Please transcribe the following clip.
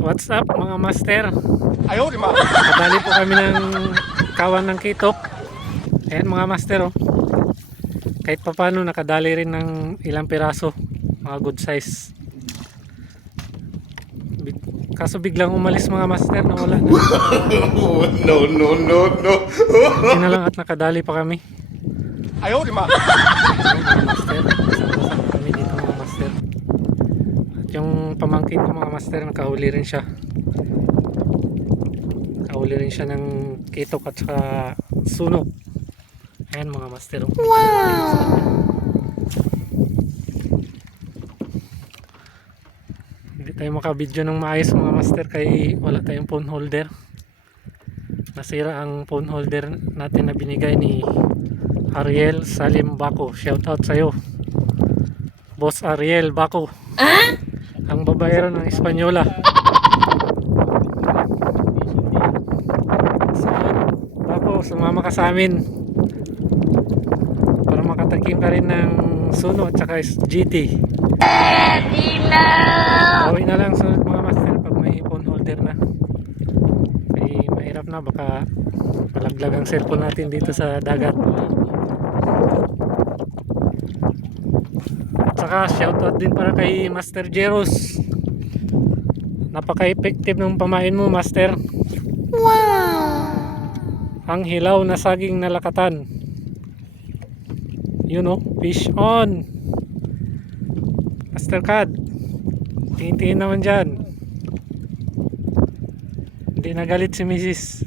What's up mga master? Ayaw, di ba? Kadali po kami ng kawan ng kitok. Ayan mga master oh. Kahit pa paano nakadali rin ng ilang piraso. Mga good size. Kaso biglang umalis mga master, nawala na. No, no, no, no. Hindi na lang at nakadali pa kami. Ayaw, di ba? Mga master, kasama kami dito mga master. At yung pamangkin ko mga master, nakahuli rin siya. Nakahuli rin siya ng kitok at saka sunog. Ayan mga master. Wow! Hindi tayo makabidyo ng maayos mga master kay wala tayong phone holder. Nasira ang phone holder natin na binigay ni Ariel Salim Baco. Shoutout sa'yo, Boss Ariel Baco. Ang babaero ng Espanyola. So, Baco, sumama ka sa amin para makatakim ka rin ng Suno at saka GT. Gawin na lang sunod mga master pag may phone holder na. Ay mahirap na, baka malaglag ang cellphone natin dito sa dagat. At saka shoutout din para kay Master Jeros. Napaka-effective ng pamain mo master. Wow! Ang hilaw na saging na lakatan. You know, fish on. Master Cad, tingin-tingin naman dyan. Hindi nagalit si Mrs.